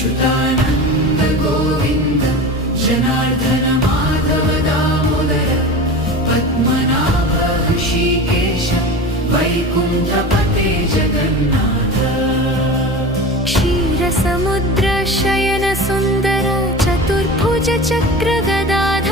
अच्युतानन्द गोविन्द जनार्दन माधव दामोदर पद्मनाभ ऋषिकेश वैकुण्ठपते जगन्नाथ क्षीरसमुद्र शयन सुन्दर चतुर्भुज चक्र गदाधर